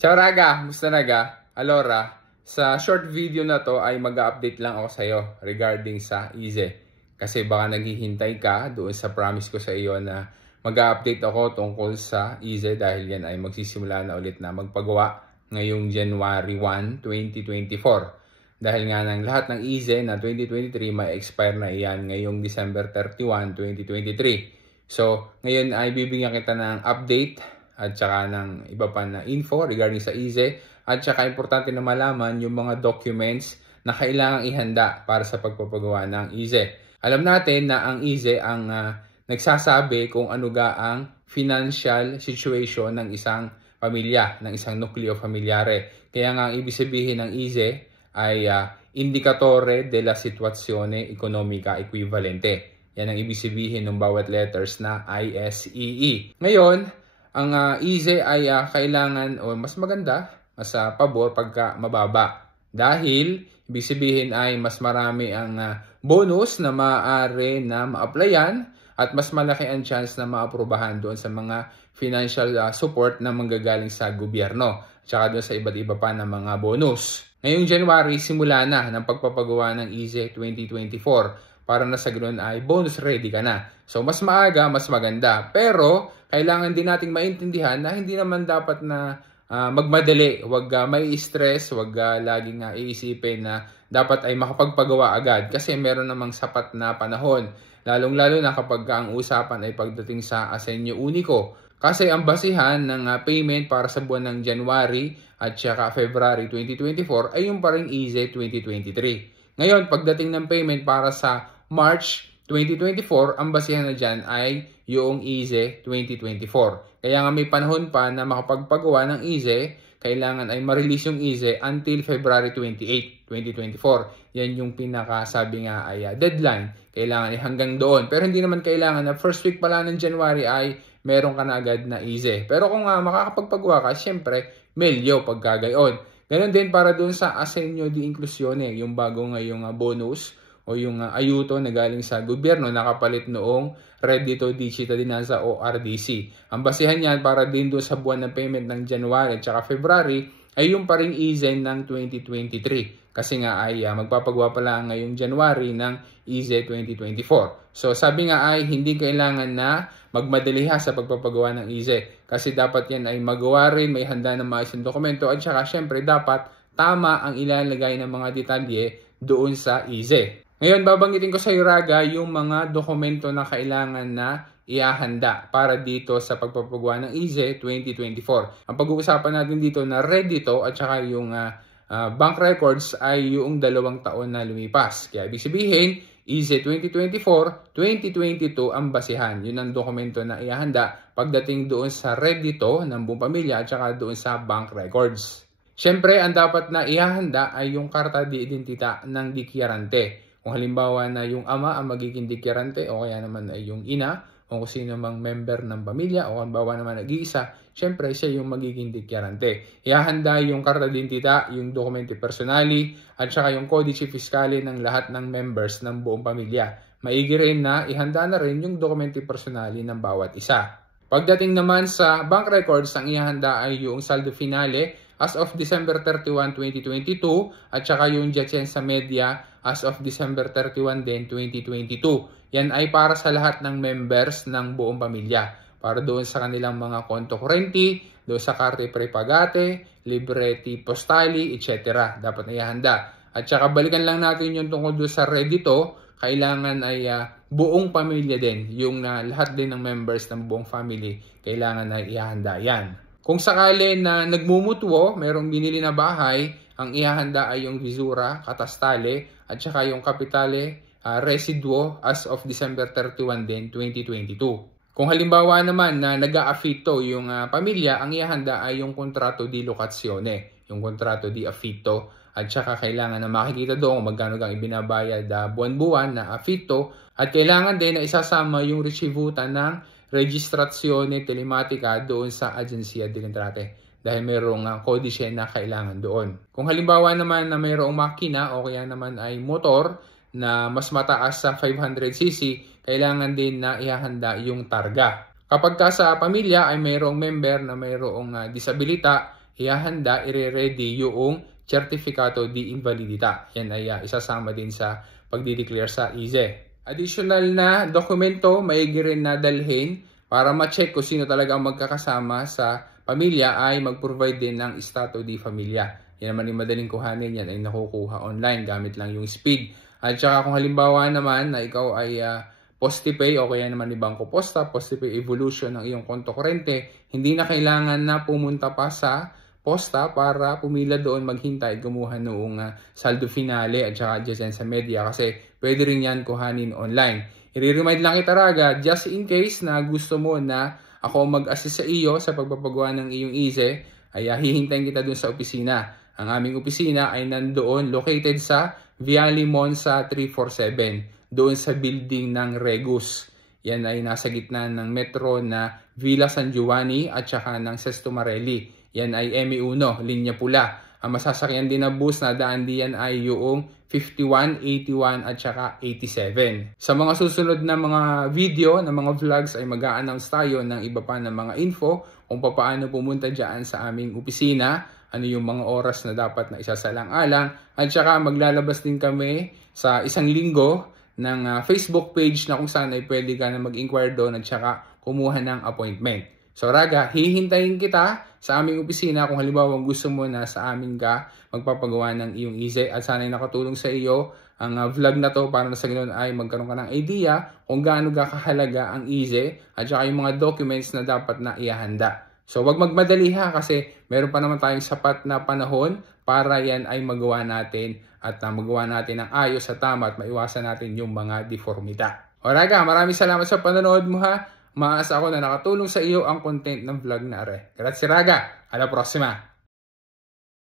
Ciao Raga! Musta Naga? Alora, sa short video na to ay mag-update lang ako sa iyo regarding sa Easy. Kasi baka naghihintay ka doon sa promise ko sa iyo na mag-update ako tungkol sa Easy dahil yan ay magsisimula na ulit na magpagawa ngayong January 1, 2024. Dahil nga ng lahat ng Easy na 2023 may expire na iyan ngayong December 31, 2023. So, ngayon ay bibigyan kita ng update at saka ng iba pa na info regarding sa Easy. At saka importante na malaman yung mga documents na kailangang ihanda para sa pagpapagawa ng Easy. Alam natin na ang Easy ang nagsasabi kung ano ga ang financial situation ng isang pamilya, ng isang nucleo familiare. Kaya nga ang ibig sabihin ng Easy ay Indicatore della Situazione Economica Equivalente. Yan ang ibig sabihin ng bawat letters na ISEE. Ngayon, ang Easy ay kailangan o mas maganda, mas pabor pagka mababa. Dahil, ibig sabihin ay mas marami ang bonus na maaari na ma-applyan at mas malaki ang chance na maaprubahan doon sa mga financial support na manggagaling sa gobyerno. Tsaka doon sa iba't iba pa na mga bonus. Ngayong January, simula na ng pagpapagawa ng Easy 2024 para na sa ganoon ay bonus ready ka na. So, mas maaga, mas maganda. Pero, kailangan din nating maintindihan na hindi naman dapat na magmadali. Huwag may stress, huwag laging iisipin na dapat ay makapagpagawa agad kasi meron namang sapat na panahon. Lalong-lalo na kapag ang usapan ay pagdating sa Asenyo Unico. Kasi ang basihan ng payment para sa buwan ng January at saka February 2024 ay yung paring Easy 2023. Ngayon, pagdating ng payment para sa March 2024, ang basihan na dyan ay yung Easy 2024. Kaya nga may panahon pa na makapagpagawa ng Easy, kailangan ay ma-release yung Easy until February 28, 2024. Yan yung pinakasabi nga ay deadline. Kailangan ay hanggang doon. Pero hindi naman kailangan na first week pala ng January ay meron ka na agad na Easy. Pero kung makakapagpagawa ka, syempre, melyo pagkagayon. Ganon din para doon sa Asenyo di Inclusione, yung bago ngayong bonus o yung ayuto na galing sa gobyerno nakapalit noong Reddito di Cittadinanza o RDC. Ang basihan niyan para din doon sa buwan ng payment ng January at saka February ay yung paring Easy ng 2023. Kasi nga ay magpapagawa pala ngayong January ng Easy 2024. So sabi nga ay hindi kailangan na magmadali sa pagpapagawa ng Easy. Kasi dapat yan ay magawa rin, may handa ng maayos ng dokumento at saka syempre dapat tama ang ilalagay ng mga detalye doon sa Easy. Ngayon, babanggitin ko sa iyo, Raga, yung mga dokumento na kailangan na ihahanda para dito sa pagpapagawa ng Easy 2024. Ang pag-uusapan natin dito na Reddito at saka yung bank records ay yung 2 taon na lumipas. Kaya ibig sabihin, Easy 2024, 2022 ang basihan. Yun ang dokumento na ihahanda pagdating doon sa Reddito ng buong pamilya at saka doon sa bank records. Siyempre, ang dapat na ihahanda ay yung karta di identita ng dikyarante. Kung halimbawa na yung ama ang magiging dikyarante o kaya naman ay yung ina o kung sino mang member ng pamilya o halimbawa naman nag-iisa, syempre siya yung magiging dikyarante. Ihahanda yung karta d'identità, yung dokumenti personali at saka yung kodice fiskale ng lahat ng members ng buong pamilya. Maigi rin na ihanda na rin yung dokumenti personali ng bawat isa. Pagdating naman sa bank records, ang ihahanda ay yung saldo finale as of December 31, 2022 at saka yung Giacenza Media as of December 31 din, 2022. Yan ay para sa lahat ng members ng buong pamilya. Para doon sa kanilang mga konto kurente, doon sa karte prepagate, libreti postali, etc. Dapat na ihanda. At saka balikan lang natin yung tungkol doon sa Reddito. Kailangan ay buong pamilya din. Yung lahat din ng members ng buong family, kailangan na ihanda yan. Kung sakali na nagmumutuo, merong binili na bahay, ang ihahanda ay yung visura, katastale, at saka yung kapitale residuo as of December 31 din, 2022. Kung halimbawa naman na nag-a-affitto yung pamilya, ang ihahanda ay yung kontrato di locazione, yung kontrato di affitto, at saka kailangan na makikita doon kung magkano kang ibinabayad buwan-buwan na affitto, at kailangan din na isasama yung resibutan ng registrazione telematica doon sa Agenzia delle Entrate dahil mayroong kodice na kailangan doon. Kung halimbawa naman na mayroong makina o kaya naman ay motor na mas mataas sa 500cc, kailangan din na ihahanda yung targa. Kapag ka sa pamilya ay mayroong member na mayroong disabilita, ihahanda, ire-ready yung Certificato di Invalidità. Yan ay isasama din sa pagdideclare sa ISE. Additional na dokumento maigi rin na dalhin para ma-check kung sino talaga ang magkakasama sa pamilya ay mag-provide din ng Stato di Familia. Yan naman yung madaling kuhanin, yan ay nakukuha online gamit lang yung speed. At saka kung halimbawa naman na ikaw ay Postepay o kaya naman ni Bangko Posta, Postepay evolution ng iyong konto kurente, hindi na kailangan na pumunta pa sa posta para pumila doon maghintay, kumuha noong saldo finale at saka dyan sa media kasi pwede rin yan kuhanin online. I-remind lang kita Raga, just in case na gusto mo na ako mag-assist sa iyo sa pagpapagawa ng iyong ISE, ay hihintayin kita doon sa opisina. Ang aming opisina ay nandoon located sa Viale Monza 347, doon sa building ng Regus. Yan ay nasa gitna ng metro na Villa San Giovanni at saka ng Sesto Marelli. Yan ay ME1, linya pula. Ang masasakyan din na bus na daan diyan ay yung 51, 81 at saka 87. Sa mga susunod na mga video, na mga vlogs ay mag-a-announce tayo ng iba pa ng mga info kung paano pumunta dyan sa aming opisina, ano yung mga oras na dapat na isasalang-alang, at saka maglalabas din kami sa isang linggo ng Facebook page na kung saan ay pwede ka na mag-inquire doon at saka kumuha ng appointment. So Raga, hihintayin kita sa aming opisina kung halimbawa gusto mo na sa amin ka magpapagawa ng iyong ISE, at sana'y nakatulong sa iyo ang vlog na to para na sa ganoon ay magkaroon ka ng idea kung gaano kahalaga ang ISE at saka yung mga documents na dapat na ihahanda. So wag magmadali ha, kasi meron pa naman tayong sapat na panahon para yan ay magawa natin at magawa natin ng ayos sa tama at maiwasan natin yung mga deformita. O Raga, maraming salamat sa panonood mo ha. Maasa ako na nakatulong sa iyo ang content ng vlog na are. Grazie Raga, alla prossima!